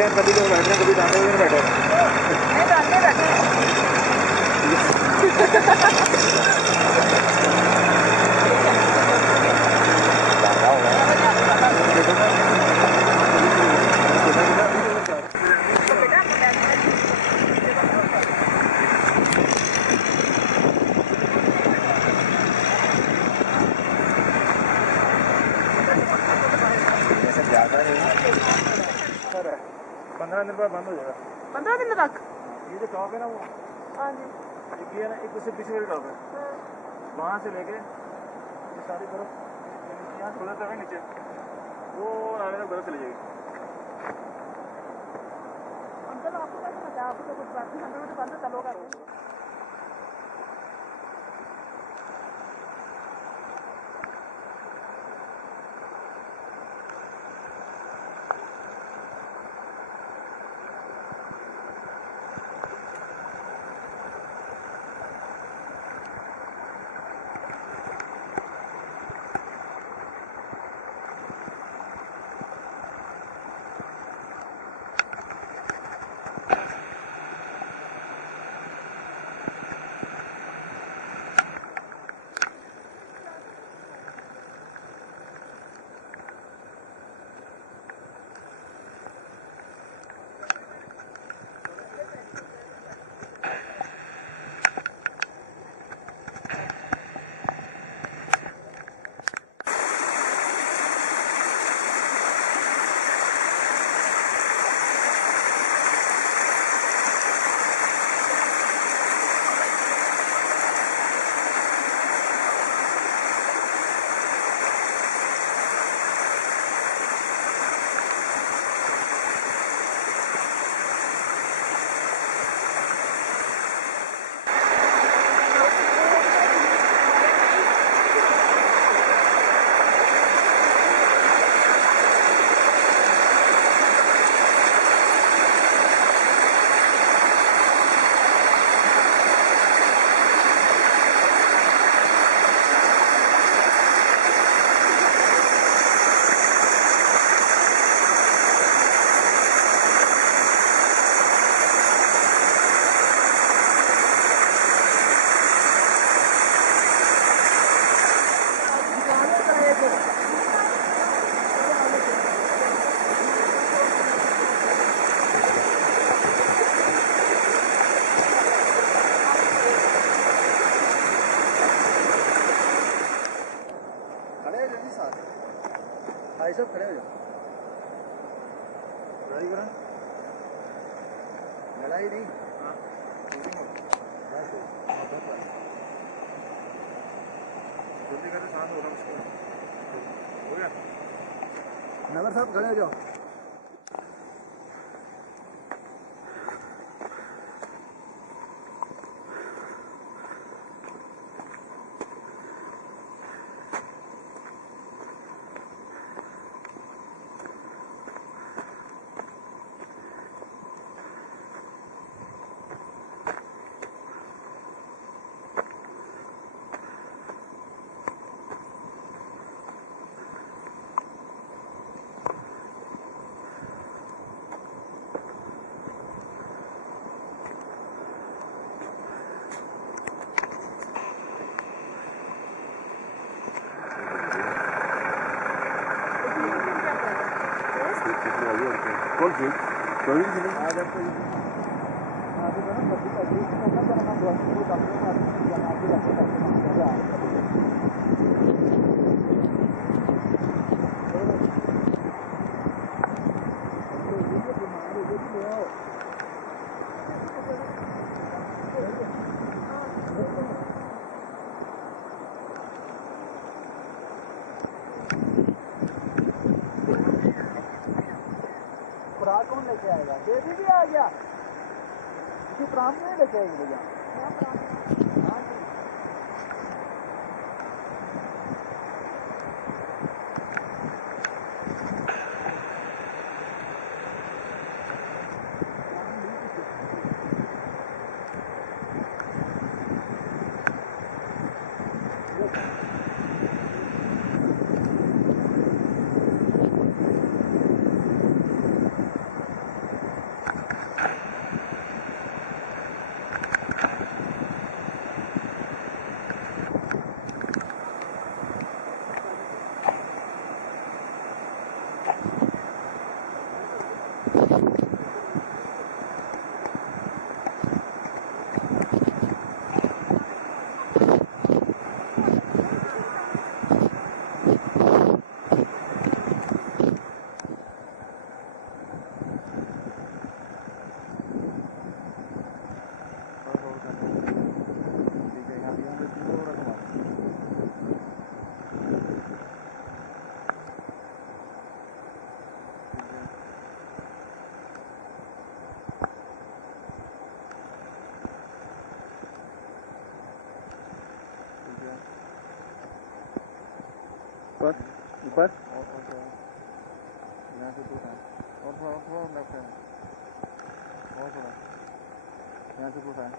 बैठे हैं, सभी लोग बैठ रहे हैं, कभी दांते हुए बैठे हैं। दांते बैठे सर 15 दिन बाद बंद हो जाएगा। 15 दिन तक? ये जो टॉप है ना वो, हाँ जी, एक ये है ना, एक उससे पीछे वाली टॉप है, वहाँ से लेके ये सारी बर्फ यहाँ खुला तो है नीचे, वो आगे तक बर्फ चली जाएगी। अंकल आपको कैसे पता? आपको तो कुछ बात नहीं, अंदर में तो बंद चलोगा। भाई सब खड़े हो जाओ, लड़ाई करो, लड़ाई नहीं, हाँ जल्दी करो, शांत हो रहा उसको, हो गया। नगर साहब खड़े हो जाओ। कौन सी कोई नहीं आज आपको आगे बना मस्जिद अभी तो ना करना हुआ वो डॉक्टर ने आगे रखा कौन लेके आएगा? देवी भी आ गया, किसी प्राण नहीं लेके आएगी भैया। ऊपर यहाँ से पूछा और थोड़ा लेफ्ट है और थोड़ा यहाँ से पूछा है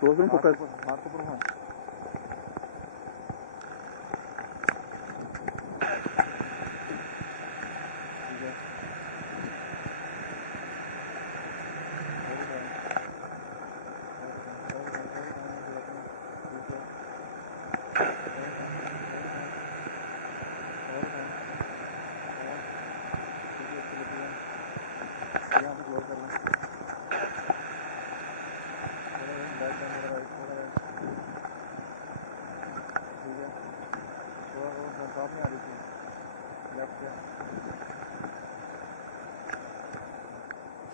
तो उसमें फोकस हाथ को पूरा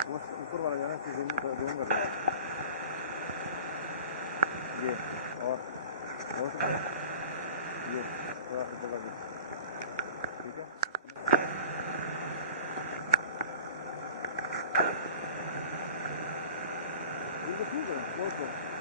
वो ऊपर वाला जाना जूम कर रहा है ये और ये थोड़ा ऊपर लगे ठीक है ठीक है बहुत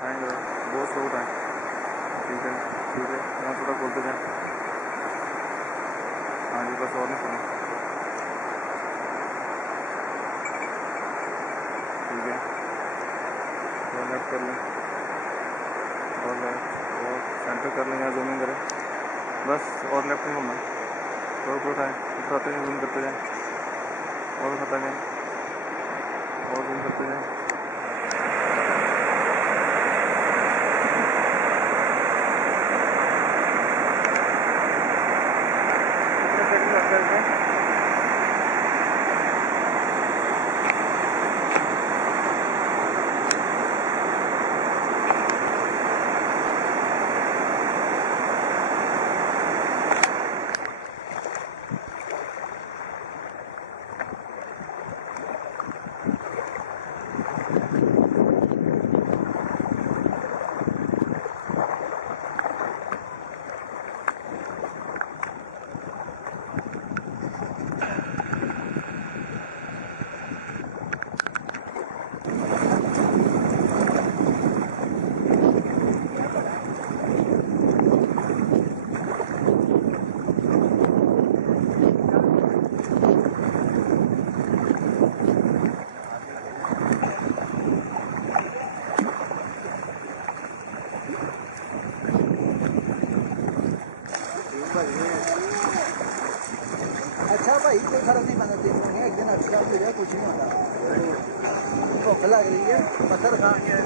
आएंगे बहुत स्लो है ठीक है यहाँ थोड़ा बोलते जाए हाँ जी बस और नहीं सुना ठीक है थोड़ा लेफ्ट कर लें और सेंटर कर लें यहाँ जूमिंग करें बस और लेफ्ट नहीं घूमना थोड़ा उठाएँ उठाते जाए जूम करते जाएँ और उठाते जाएँ और जूम करते जाएँ अच्छा भाई कोई फर्क नहीं पड़ता दिन में एक दिन अच्छा हो जाए कुछ नहीं होता भूख लग रही है पत्थर खा के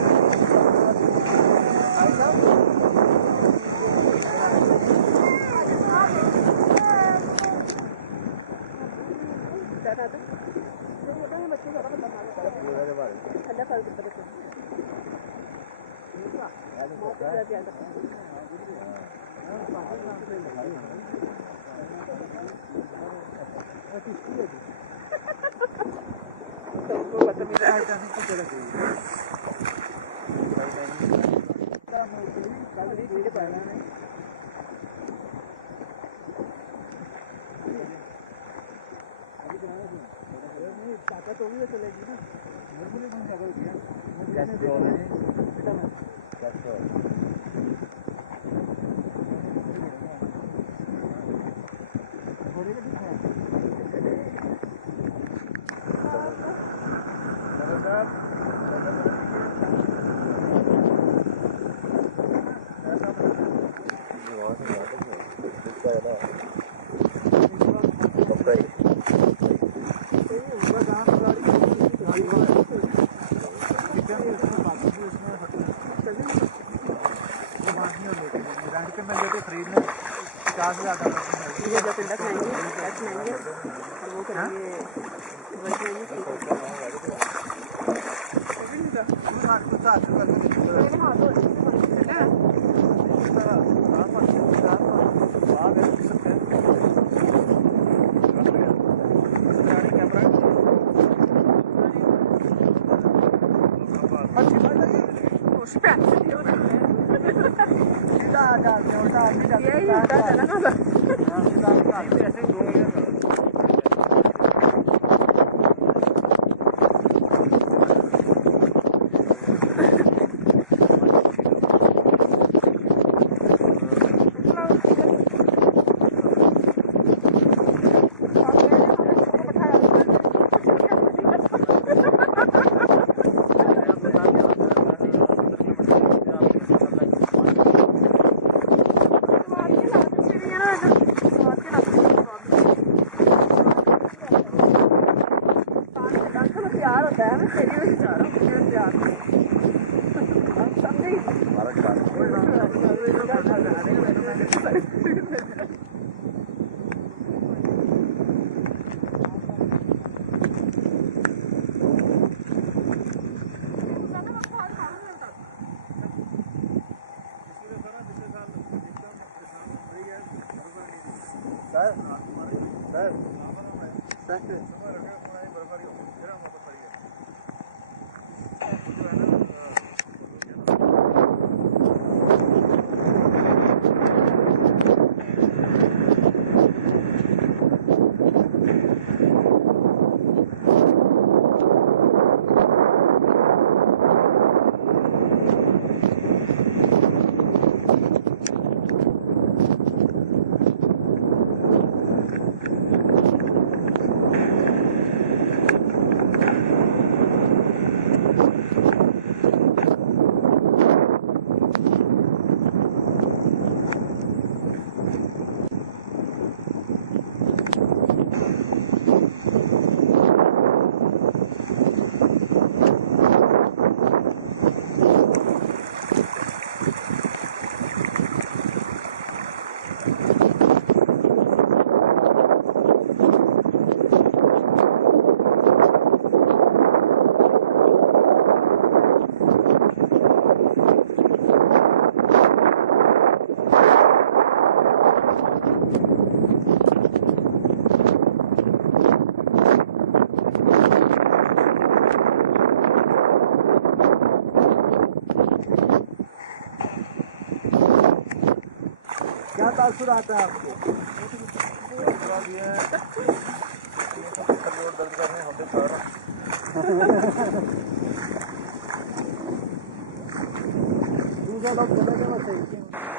तो भी चलेगी ना मुझे कौन सा करोगे खरीदने 50,000 spezzi di ora. Sì, aiuta, è una cosa. Chiaro, te, serio, chiaro, क्या तासुर आता है आपको? दूसरा लोग चले गए बस